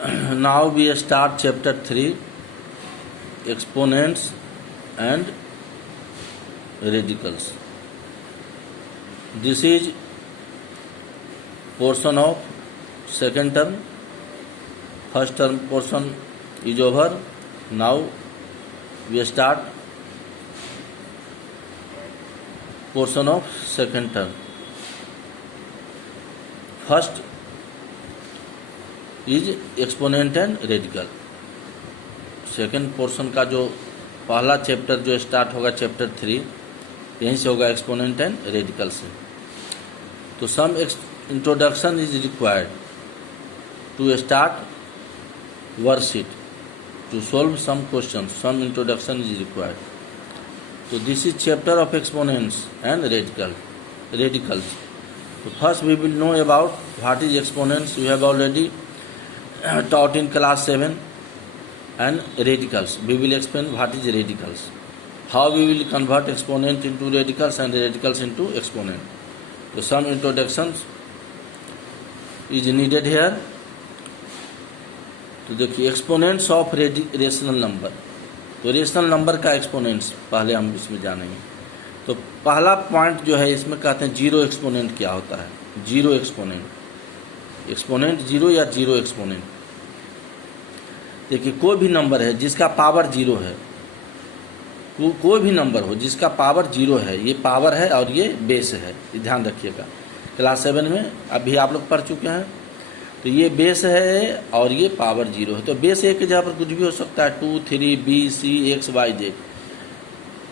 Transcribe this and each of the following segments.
Now we start chapter 3, exponents and radicals. This is portion of second term. First term portion is over. Now we start portion of second term. First is exponent and radical. Second portion का जो पहला chapter जो start होगा chapter 3 यहीं से होगा exponent and radical से. तो some introduction is required to start worksheet to solve some question. Some introduction is required. तो this is chapter of exponents and radicals. तो first we will know about what is exponents. You have already taught in class 7, and radicals. We will explain what is radicals, how we will convert exponent into radicals and radicals into exponent. So some introductions is needed here. तो देखिए exponents of rational number. तो rational number का exponents पहले हम इसमें जानेंगे. तो पहला पॉइंट जो है इसमें कहते हैं जीरो एक्सपोनेंट क्या होता है. जीरो एक्सपोनेंट जीरो या जीरो एक्सपोनेंट. देखिए कोई भी नंबर है जिसका पावर जीरो है, कोई भी नंबर हो जिसका पावर जीरो है, ये पावर है और ये बेस है. ध्यान रखिएगा क्लास 7 में अभी आप लोग पढ़ चुके हैं. तो ये बेस है और ये पावर जीरो है. तो बेस एक जगह पर कुछ भी हो सकता है 2, 3, B, C, X, Y, Z.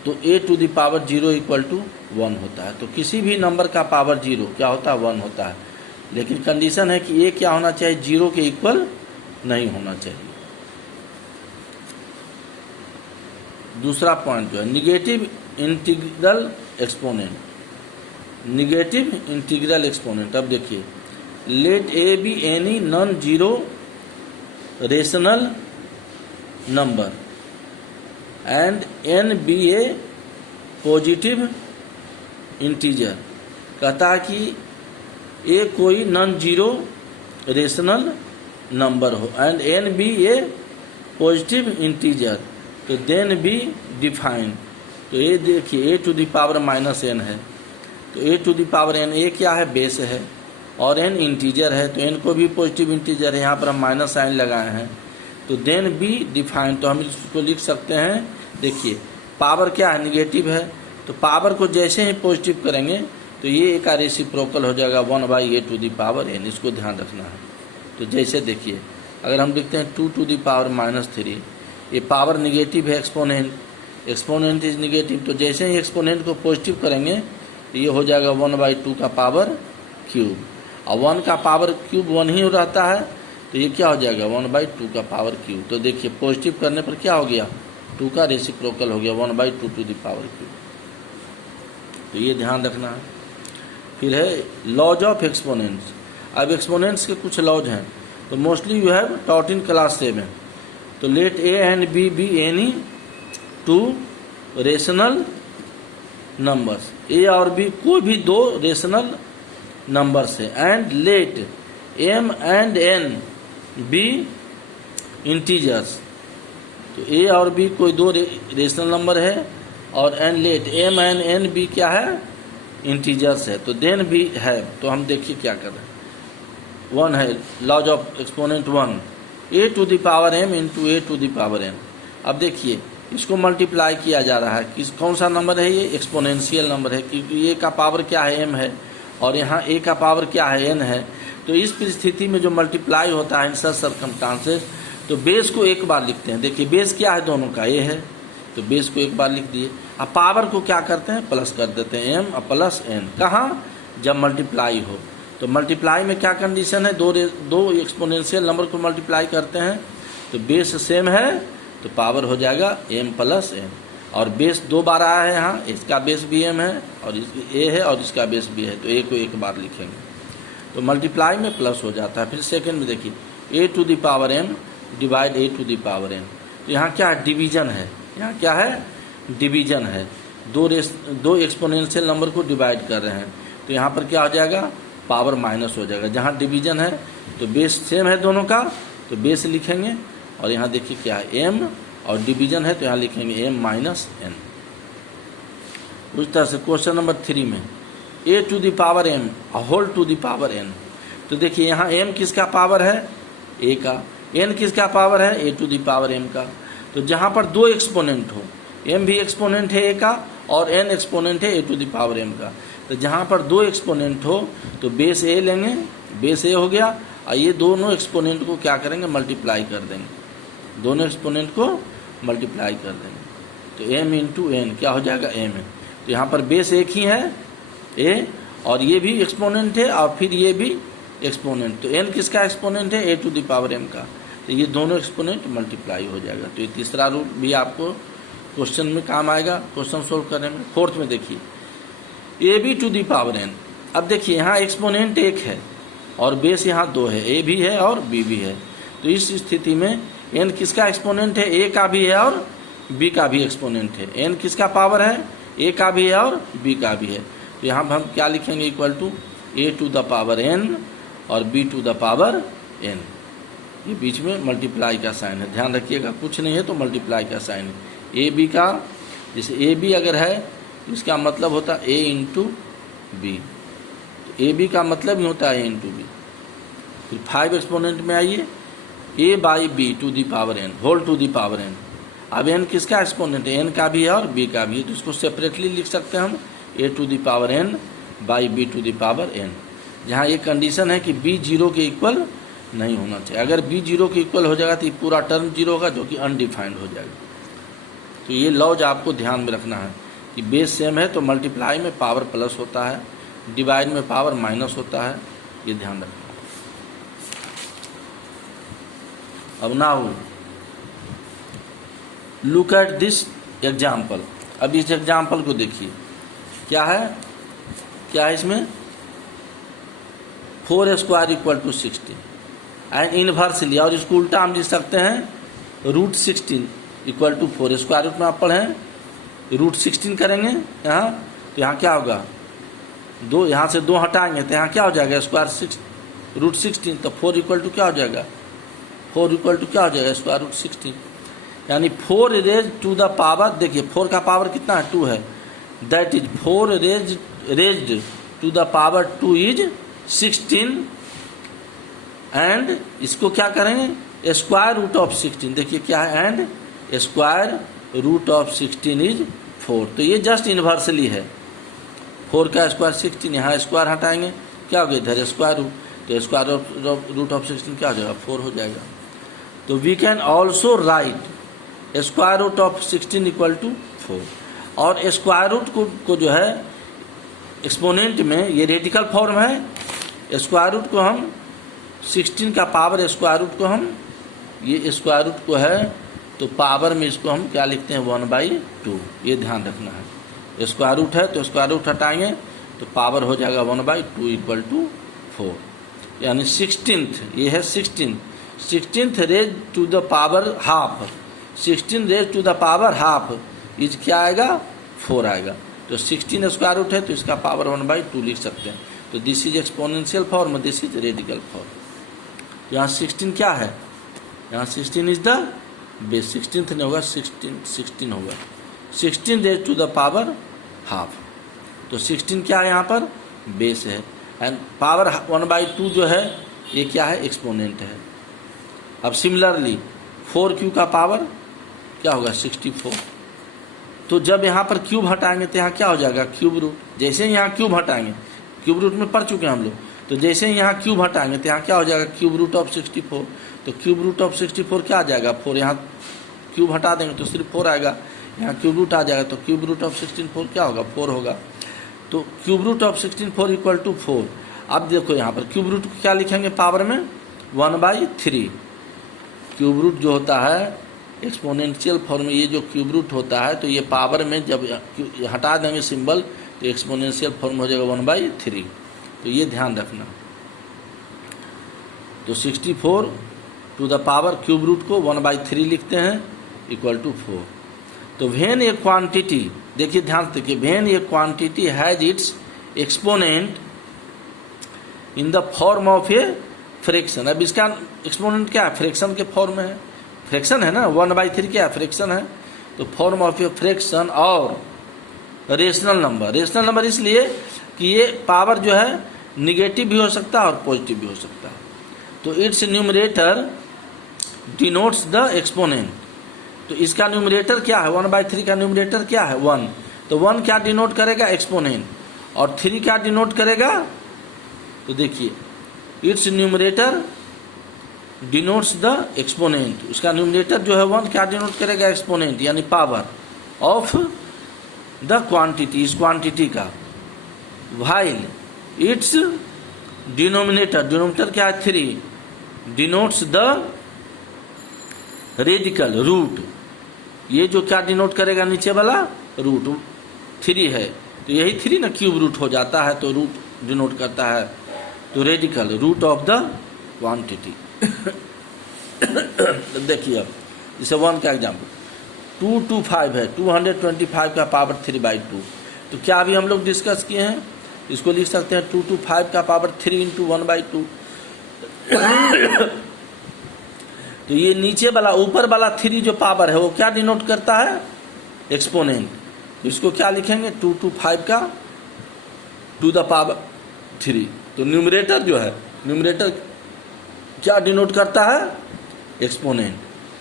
तो a to the power zero equal to 1 होता है. तो किसी भी नंबर का पावर जीरो क्या होता है 1 होता है. लेकिन कंडीशन है कि ये क्या होना चाहिए जीरो के इक्वल नहीं होना चाहिए. दूसरा पॉइंट जो है negative integral exponent. Negative integral exponent. अब देखिए let a be any non zero rational number and n be a positive integer. कहता है कि ए कोई नॉन जीरो रेशनल नंबर हो and n be a positive integer. तो then be define. तो ये देखिए a to the power minus n है. तो a to the power n a क्या है बेस है और एन इंटीजर है. तो एन को भी पॉजिटिव इंटीजर है. यहाँ पर हम माइनस साइन लगाए हैं. तो देन बी डिफाइन. तो हम इसको लिख सकते हैं. देखिए पावर क्या है निगेटिव है. तो पावर को जैसे ही पॉजिटिव करेंगे तो ये का रेसिप्रोकल हो जाएगा 1/a to the power n. इसको ध्यान रखना है. तो जैसे देखिए अगर हम लिखते हैं 2 टू द पावर -3, ये पावर निगेटिव है. Exponent is negative. तो जैसे ही एक्सपोनेंट को पॉजिटिव करेंगे तो ये हो जाएगा 1/2 का पावर क्यूब. और 1 का पावर क्यूब 1 ही रहता है. तो ये क्या हो जाएगा 1/2 का पावर क्यूब. तो देखिए पॉजिटिव करने पर क्या हो गया 2 का रेसिप्रोकल हो गया 1/2 टू द पावर क्यूब. तो ये ध्यान रखना है. फिर है लॉज ऑफ एक्सपोनेंट्स. अब एक्सपोनेंट्स के कुछ लॉज हैं. तो mostly you have taught in class 7. तो let a and b be any 2 rational numbers. A और बी कोई भी 2 रेशनल नंबर्स है. And let m and n be integers. तो ए और बी कोई 2 रेशनल नंबर है और and let m and n be क्या है इंटीजर्स है. तो देन भी है. तो हम देखिए क्या कर रहे हैं. 1 है laws of exponent 1 a to the power m into a to the power n. अब देखिए इसको मल्टीप्लाई किया जा रहा है. कौन सा नंबर है ये एक्सपोनेंशियल नंबर है क्योंकि a का पावर क्या है m है और यहाँ a का पावर क्या है n है. तो इस परिस्थिति में जो मल्टीप्लाई होता है इन सच सर्कमस्टांसेस तो बेस को एक बार लिखते हैं. देखिए बेस क्या है दोनों का a है. तो बेस को एक बार लिख दिए. अब पावर को क्या करते हैं प्लस कर देते हैं m प्लस n. कहाँ जब मल्टीप्लाई हो. तो मल्टीप्लाई में क्या कंडीशन है 2 एक्सपोनेंशियल नंबर को मल्टीप्लाई करते हैं तो बेस सेम है तो पावर हो जाएगा m प्लस n. और बेस 2 बार आया है यहाँ. इसका बेस भी m है और a है और इसका बेस भी है. तो a को एक बार लिखेंगे तो मल्टीप्लाई में प्लस हो जाता है. फिर सेकेंड में देखिए a to the power m divide a to the power n. तो यहाँ क्या है डिवीजन है. यहाँ क्या है डिवीजन है. 2 एक्सपोनेंशियल नंबर को डिवाइड कर रहे हैं. तो यहाँ पर क्या हो जाएगा पावर माइनस हो जाएगा. जहाँ डिवीजन है तो बेस सेम है दोनों का तो बेस लिखेंगे और यहाँ देखिए क्या है m और डिवीजन है तो यहाँ लिखेंगे m माइनस n। उस तरह से क्वेश्चन नंबर 3 में a to the power m whole to the power n। तो देखिए यहाँ m किसका पावर है, a का, n किसका पावर है, a to the power m का। तो जहाँ पर दो एक्सपोनेंट हो, m भी एक्सपोनेंट है a का और n एक्सपोनेंट है a to the power m का, तो जहाँ पर दो एक्सपोनेंट हो तो बेस a लेंगे, बेस a हो गया और ये दोनों एक्सपोनेंट को क्या करेंगे, मल्टीप्लाई कर देंगे, दोनों एक्सपोनेंट को मल्टीप्लाई कर देंगे। तो m इंटू n क्या हो जाएगा, m है। तो यहाँ पर बेस एक ही है a और ये भी एक्सपोनेंट है और फिर ये भी एक्सपोनेंट, तो n किसका एक्सपोनेंट है, a to the power m का, तो ये दोनों एक्सपोनेंट मल्टीप्लाई हो जाएगा। तो ये तीसरा रूल भी आपको क्वेश्चन में काम आएगा, क्वेश्चन सोल्व करने में। फोर्थ में देखिए a b to the power n। अब देखिए यहाँ एक्सपोनेंट एक है और बेस यहाँ दो है, a भी है और b भी है। तो इस स्थिति में n किसका एक्सपोनेंट है, a का भी है और b का भी एक्सपोनेंट है। n किसका पावर है, a का भी है और b का भी है। तो यहाँ हम क्या लिखेंगे, equal to a to the power n और b to the power n। ये बीच में मल्टीप्लाई का साइन है, ध्यान रखिएगा, कुछ नहीं है तो मल्टीप्लाई का साइन है। ए बी का, जैसे ए बी अगर है तो इसका मतलब होता है ए इंटू बी, तो ए बी का मतलब ही होता है ए इंटू बी। फिर 5 एक्सपोनेंट में आइए, a by b to the power n whole to the power n। अब n किसका एक्सपोनेंट है, n का भी है और b का भी है, तो इसको सेपरेटली लिख सकते हैं हम a to the power n by b to the power n। जहाँ ये कंडीशन है कि b 0 के इक्वल नहीं होना चाहिए। अगर b 0 के इक्वल हो जाएगा तो ये पूरा टर्म 0 होगा, जो कि अनडिफाइंड हो जाएगा। तो ये लॉज आपको ध्यान में रखना है कि बेस सेम है तो मल्टीप्लाई में पावर प्लस होता है, डिवाइड में पावर माइनस होता है, ये ध्यान रखना। अब now look at this example. अब इस एग्जाम्पल को देखिए, क्या है, क्या है इसमें, 4 square equal to 16 and inversely, और इसको उल्टा हम लिख सकते हैं root 16 equal to 4। Square root में आप पढ़ें, रूट 16 करेंगे यहाँ, तो यहाँ क्या होगा, दो, यहाँ से 2 हटाएंगे तो यहाँ क्या हो जाएगा, स्क्वायर 6 रूट 16। तो 4 इक्वल टू क्या हो जाएगा, 4 इक्वल टू क्या हो जाएगा, स्क्वायर रूट 16। यानी 4 रेज टू द पावर, देखिए 4 का पावर कितना है, 2 है, that is 4 raised to the power 2 is 16 and इसको क्या करेंगे, स्क्वायर रूट ऑफ 16। देखिए क्या है, and square root of 16 is 4। तो ये जस्ट इन्वर्सली है, 4 का स्क्वायर 16, यहाँ स्क्वायर हटाएंगे क्या हो गया, इधर स्क्वायर रूट, तो स्क्वायर रूट ऑफ 16 क्या हो जाएगा, 4 हो जाएगा। तो we can also write square root of 16 equal to 4। और स्क्वायर रूट को जो है एक्सपोनेंट में ये रेडिकल फॉर्म है, स्क्वायर रूट को हम 16 का पावर स्क्वायर रूट को हम, ये स्क्वायर रूट को है तो पावर में इसको हम क्या लिखते हैं, 1/2। ये ध्यान रखना है, स्क्वायर रूट है तो स्क्वायर रूट हटाएंगे तो पावर हो जाएगा 1/2 इक्वल टू 4। यानी 16th, ये है 16th raise to the power half, 16 raise to the power half is क्या आएगा, 4 आएगा। तो 16 स्क्वायर रूट है तो इसका पावर 1/2 लिख सकते हैं। तो this is exponential form, this is radical form. यहाँ 16 क्या है, यहाँ 16 इज द बेस, 16th नहीं होगा, 16 होगा, 16 raise to the power half. तो 16 क्या है, यहाँ पर बेस है, एंड पावर 1/2 जो है ये क्या है, एक्सपोनेंट है। अब सिमिलरली 4q का पावर क्या होगा, 64। तो जब यहाँ पर क्यूब हटाएंगे तो यहाँ क्या हो जाएगा, क्यूब रूट। जैसे ही यहाँ क्यूब हटाएंगे, क्यूब रूट में पढ़ चुके हैं हम लोग, तो जैसे ही यहाँ क्यूब हटाएंगे तो यहाँ क्या हो जाएगा, क्यूब रूट ऑफ 64। तो क्यूब रूट ऑफ 64 क्या आ जाएगा, 4। यहाँ क्यूब हटा देंगे तो सिर्फ 4 आएगा, यहाँ क्यूब रूट आ जाएगा तो क्यूब रूट ऑफ 64 क्या होगा, 4 होगा। तो cube root of 64 equal to 4। अब देखो यहाँ पर क्यूब रूट को क्या लिखेंगे, पावर में 1/3। क्यूब रूट जो होता है एक्सपोनेंशियल फॉर्म में, ये जो क्यूब रूट होता है तो ये पावर में जब हटा देंगे सिंबल तो एक्सपोनेंशियल फॉर्म हो जाएगा 1/3। तो ये ध्यान रखना। तो 64 to the power cube root को 1/3 लिखते हैं इक्वल टू 4। तो व्हेन ए क्वांटिटी, देखिए ध्यान से देखिए, when A quantity has its exponent in the form of a fraction. अब इसका एक्सपोनेंट क्या है, फ्रैक्शन के फॉर्म में है, फ्रैक्शन है ना, 1/3 क्या है, फ्रैक्शन है, तो फॉर्म ऑफ ए फ्रैक्शन और रेशनल नंबर। रेशनल नंबर इसलिए कि ये पावर जो है निगेटिव भी हो सकता है और पॉजिटिव भी हो सकता है। तो it's numerator denotes the exponent. तो इसका न्यूमरेटर क्या है, 1/3 का न्यूमरेटर क्या है 1, तो 1 क्या डिनोट करेगा, एक्सपोनेंट, और 3 क्या डिनोट करेगा, तो देखिए it's numerator denotes the exponent. उसका न्यूमरेटर जो है 1 क्या डिनोट करेगा, एक्सपोनेंट यानी पावर ऑफ द क्वांटिटी, इस क्वांटिटी का। व्हाइल इट्स डिनोमिनेटर, डिनोमिनेटर क्या है 3, डिनोट्स द रेडिकल रूट। ये जो क्या डिनोट करेगा, नीचे वाला रूट 3 है, तो यही 3 ना क्यूब रूट हो जाता है, तो रूट डिनोट करता है, तो radical root of the quantity. देखिए अब जैसे 1 का एग्जाम्पल 225 है, 225 का पावर 3/2, तो क्या अभी हम लोग डिस्कस किए हैं, इसको लिख सकते हैं 225 का पावर 3 इंटू 1/2। तो ये नीचे वाला, ऊपर वाला 3 जो पावर है वो क्या डिनोट करता है, एक्सपोनेंट। तो इसको क्या लिखेंगे, 225 का टू द पावर 3। तो न्यूमरेटर जो है, न्यूमरेटर क्या डिनोट करता है, एक्सपोनेंट,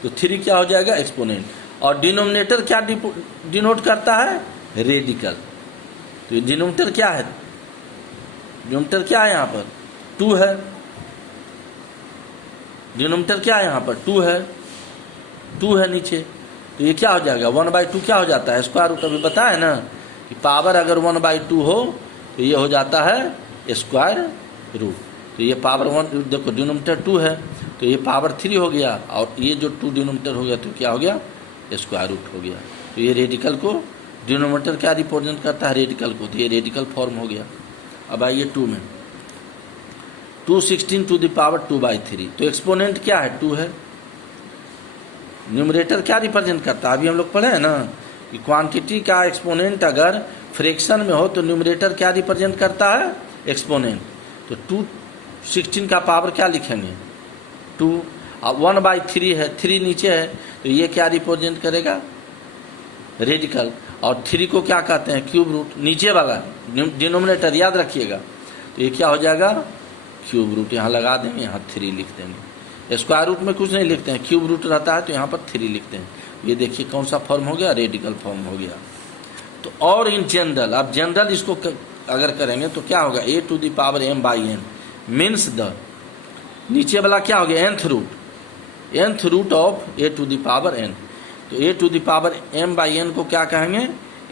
तो 3 क्या हो जाएगा, एक्सपोनेंट, और डिनोमिनेटर क्या डिनोट करता है, रेडिकल। तो डिनोमिनेटर क्या है, डिनोमिनेटर क्या है यहाँ पर 2 है, डिनोमिनेटर क्या है यहाँ पर 2 है, 2 है नीचे, तो ये क्या हो जाएगा 1/2 क्या हो जाता है, स्क्वायर रूट। अभी बताया ना कि पावर अगर 1/2 हो तो ये हो जाता है स्क्वायर रूट। तो ये पावर 1, देखो डिनोमिनेटर 2 है तो ये पावर 3 हो गया, और ये जो 2 डिनोमिनेटर हो गया तो क्या हो गया, स्क्वायर रूट हो गया। तो ये रेडिकल को, डिनोमिनेटर क्या रिप्रेजेंट करता है, रेडिकल को, तो ये रेडिकल फॉर्म हो गया। अब आइए 2 में, 216 टू द पावर 2/3, तो एक्सपोनेंट क्या है 2 है, न्यूमरेटर क्या रिप्रेजेंट करता है, अभी हम लोग पढ़े हैं ना कि क्वांटिटी का एक्सपोनेंट अगर फ्रैक्शन में हो तो न्यूमरेटर क्या रिप्रेजेंट करता है, एक्सपोनेंट। तो 216 का पावर क्या लिखेंगे 2, अब 1/3 है, 3 नीचे है, तो ये क्या रिप्रेजेंट करेगा, रेडिकल, और 3 को क्या कहते हैं, क्यूब रूट, नीचे वाला डिनोमिनेटर याद रखिएगा, तो ये क्या हो जाएगा, क्यूब रूट। यहाँ लगा देंगे, यहाँ 3 लिख देंगे, स्क्वायर रूट में कुछ नहीं लिखते हैं, क्यूब रूट रहता है तो यहाँ पर 3 लिखते हैं। ये देखिए कौन सा फॉर्म हो गया, रेडिकल फॉर्म हो गया। तो और इन जनरल, अब जनरल इसको अगर करेंगे तो क्या होगा, a to the power m/n means the, नीचे वाला क्या हो गया, nth root of a to the power n। तो a to the power m/n को क्या कहेंगे,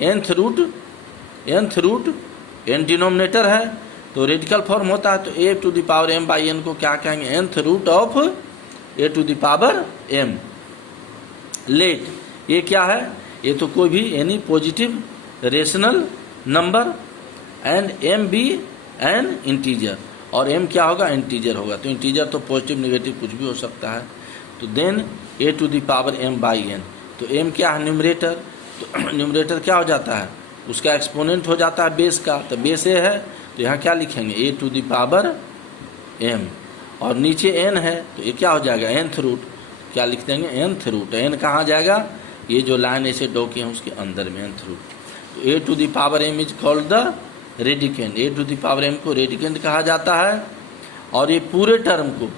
nth रूट, n डिनोमिनेटर है तो रेडिकल फॉर्म होता है, तो a to the power m/n को क्या कहेंगे, nth root of a to the power m। Let ये क्या है, ये तो कोई भी any positive rational number, and m भी एन इंटीजर, और m क्या होगा, इंटीजर होगा। तो इंटीजर तो पॉजिटिव नेगेटिव कुछ भी हो सकता है। तो then a to the power m/n, तो m क्या है, न्यूमरेटर, तो न्यूमरेटर क्या हो जाता है, उसका एक्सपोनेंट हो जाता है बेस का, तो बेस a है तो यहाँ क्या लिखेंगे, a to the power m, और नीचे n है तो ये क्या हो जाएगा, nth रूट, क्या लिख देंगे, nth रूट। n कहाँ जाएगा, ये जो लाइन ऐसे डॉ की है उसके अंदर में, nth रूट। तो a to the power m is called the radicand, a to the power m को रेडिकेंट कहा जाता है, और ये पूरे टर्म को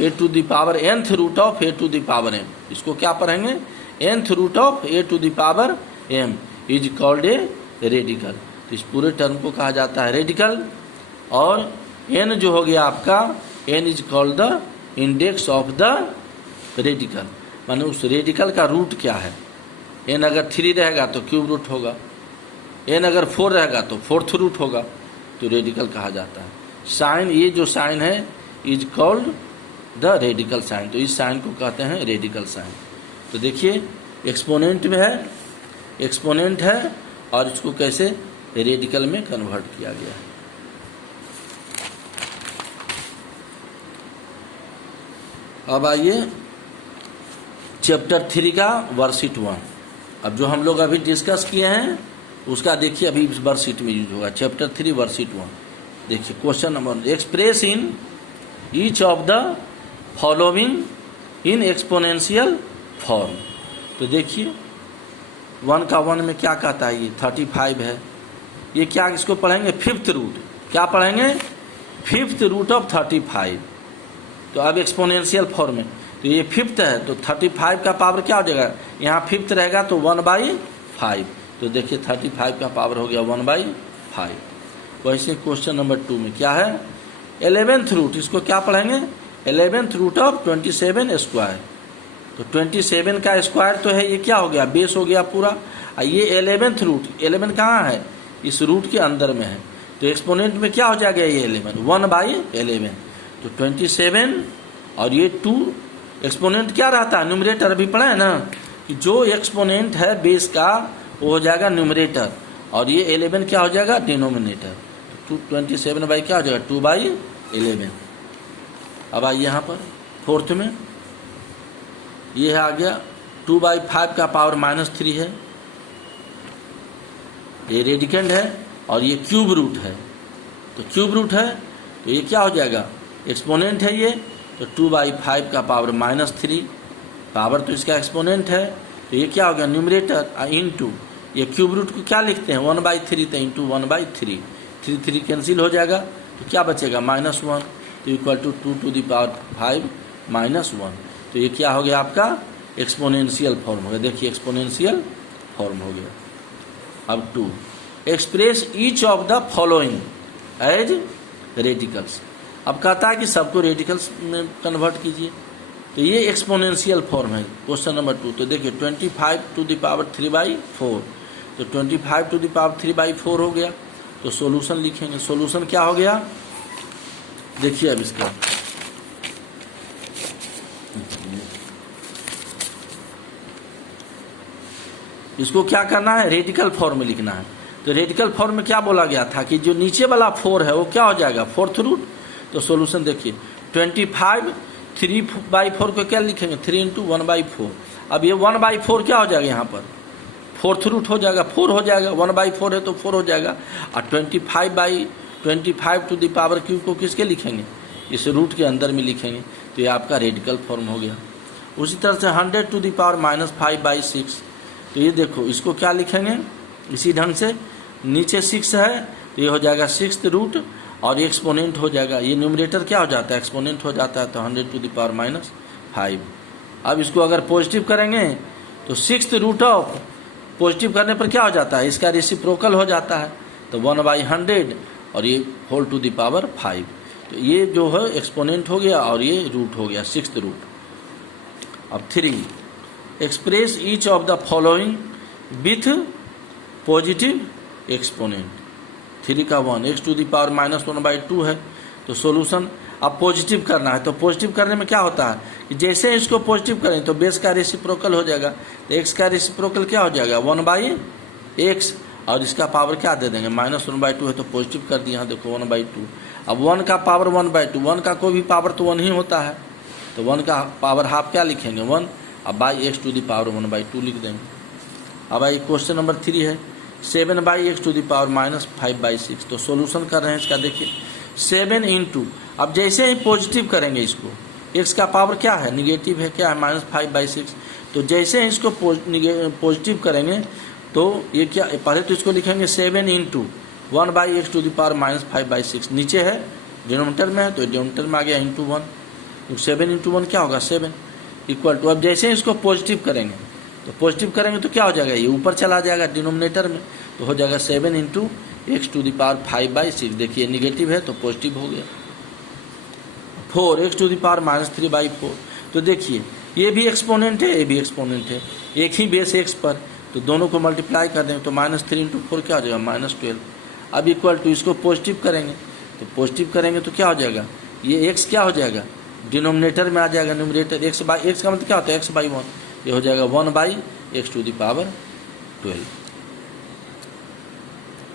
a to the power nth root of a to the power m, इसको क्या पढ़ेंगे, nth root of a to the power m is called a radical. तो इस पूरे टर्म को कहा जाता है रेडिकल, और n जो हो गया आपका, n is called the index of the radical, माने उस रेडिकल का रूट क्या है। n अगर 3 रहेगा तो क्यूब रूट होगा, n अगर 4 रहेगा तो 4th रूट होगा, तो रेडिकल कहा जाता है। साइन, ये जो साइन है is called the radical sign, तो इस साइन को कहते हैं रेडिकल साइन। तो देखिए एक्सपोनेंट में है, एक्सपोनेंट है, और इसको कैसे रेडिकल में कन्वर्ट किया गया है। अब आइए चैप्टर 3 का वर्कशीट 1। अब जो हम लोग अभी डिस्कस किए हैं उसका देखिए अभी वर्कशीट में यूज होगा। चैप्टर 3 वर्कशीट 1 देखिए, question number, express in each of the following in exponential form. तो देखिए 1 का 1 में क्या कहता है, ये 35 है। ये क्या, इसको पढ़ेंगे फिफ्थ रूट। क्या पढ़ेंगे? Fifth root of 35। तो अब एक्सपोनेंशियल फॉर्म में तो ये फिफ्थ है, तो 35 का पावर क्या हो जाएगा, यहाँ फिफ्थ रहेगा तो 1/5। तो देखिए 35 का पावर हो गया 1/5। वैसे क्वेश्चन नंबर 2 में क्या है, 11th रूट। इसको क्या पढ़ेंगे, 11th रूट ऑफ 27 स्क्वायर। तो 27 का स्क्वायर तो है, ये क्या हो गया, बेस हो गया पूरा। और ये 11th रूट, 11 कहाँ है, इस रूट के अंदर में है। तो एक्सपोनेंट में क्या हो जाएगा, ये 11 1/11। तो 27 और ये 2 एक्सपोनेंट क्या रहता है, न्यूमरेटर। अभी पढ़ा है ना कि जो एक्सपोनेंट है बेस का वो हो जाएगा न्यूमरेटर, और ये 11 क्या हो जाएगा, डिनोमिनेटर। तो 27 बाई क्या हो जाएगा, 2/11। अब आइए यहाँ पर फोर्थ में, ये आ गया 2/5 का पावर -3 है। ये रेडिकेंड है और ये क्यूब रूट है। तो क्यूब रूट है तो ये क्या हो जाएगा, एक्सपोनेंट है ये। तो 2/5 का पावर -3, पावर तो इसका एक्सपोनेंट है। तो ये क्या हो गया, न्यूमरेटर इनटू ये क्यूब रूट को क्या लिखते हैं 1/3, तो इंटू 1/3, 3 कैंसिल हो जाएगा। तो क्या बचेगा -1। तो इक्वल टू 2⁵ -1। तो ये क्या हो गया आपका एक्सपोनेंशियल फॉर्म हो गया। देखिए एक्सपोनेंशियल फॉर्म हो गया। अब 2, express each of the following as radicals. अब कहता है कि सबको रेडिकल्स में कन्वर्ट कीजिए। तो ये एक्सपोनेंशियल फॉर्म है क्वेश्चन नंबर 2। तो देखिए 25⁴ तो 25⁴ हो गया। तो सॉल्यूशन लिखेंगे। सॉल्यूशन क्या हो गया, देखिए अब इसका इसको क्या करना है, रेडिकल फॉर्म में लिखना है। तो रेडिकल फॉर्म में क्या बोला गया था कि जो नीचे वाला 4 है वो क्या हो जाएगा, फोर्थ रूट। तो सॉल्यूशन देखिए 25 3/4 को क्या लिखेंगे, 3 × 1/4। अब ये 1/4 क्या हो जाएगा, यहाँ पर फोर्थ रूट हो जाएगा, 4 हो जाएगा। 1/4 है तो 4 हो जाएगा। और 25/25 को किसके लिखेंगे, इस रूट के अंदर में लिखेंगे। तो ये आपका रेडिकल फॉर्म हो गया। उसी तरह से 100⁻⁵/6। तो ये देखो इसको क्या लिखेंगे, इसी ढंग से नीचे 6 है तो ये हो जाएगा 6th रूट, और ये एक्सपोनेंट हो जाएगा। ये न्यूमरेटर क्या हो जाता है, एक्सपोनेंट हो जाता है। तो 100⁻⁵। अब इसको अगर पॉजिटिव करेंगे तो 6th रूट ऑफ, पॉजिटिव करने पर क्या हो जाता है, इसका रेसिप्रोकल हो जाता है। तो 1/100 और ये होल⁵ तो ये जो है एक्सपोनेंट हो गया और ये रूट हो गया 6th रूट। अब 3, express each of the following with positive exponent. 3 का 1 x⁻⁻⁴ है। तो सॉल्यूशन अब पॉजिटिव करना है। तो पॉजिटिव करने में क्या होता है कि जैसे इसको पॉजिटिव करें तो बेस का रेसिप्रोकल हो जाएगा। तो x का रेसिप्रोकल क्या हो जाएगा, 1/x, और इसका पावर क्या दे देंगे, -1/2 है तो पॉजिटिव कर दिया। यहाँ देखो 1/2। अब 1 का पावर 1/2, 1 का कोई भी पावर तो 1 ही होता है। तो 1 का पावर हाफ क्या लिखेंगे 1, अब x⁻1/2 लिख देंगे। अब आई क्वेश्चन नंबर 3 है 7/x⁻⁵/6। तो सॉल्यूशन कर रहे हैं इसका। देखिए 7 × अब जैसे ही पॉजिटिव करेंगे इसको, x का पावर क्या है, निगेटिव है, क्या है -5/6। तो जैसे ही इसको पॉजिटिव करेंगे तो ये क्या, पहले तो इसको लिखेंगे 7 × 1/x⁻⁵/6। नीचे है डिनोमिनेटर में है तो डिनोमिनेटर में आ गया × 1। तो 7 × 1 क्या होगा 7 इक्वल टू, अब जैसे ही इसको पॉजिटिव करेंगे तो पॉजिटिव करेंगे तो क्या हो जाएगा, ये ऊपर चला जाएगा डिनोमिनेटर में। तो हो जाएगा 7 × x⁵5/6। देखिए नेगेटिव है तो पॉजिटिव हो गया। 4 x⁻⁻3/4। तो देखिए ये भी एक्सपोनेंट है, ये भी एक्सपोनेंट है, एक ही बेस x पर। तो दोनों को मल्टीप्लाई कर देंगे तो -3 × 4 क्या हो जाएगा, -12। अब इक्वल टू इसको पॉजिटिव करेंगे तो पॉजिटिव करेंगे तो क्या हो जाएगा, ये x क्या हो जाएगा, डिनोमिनेटर में आ जाएगा। न्यूमरेटर x का मतलब क्या होता है, x/1। ये हो जाएगा 1/x⁻12।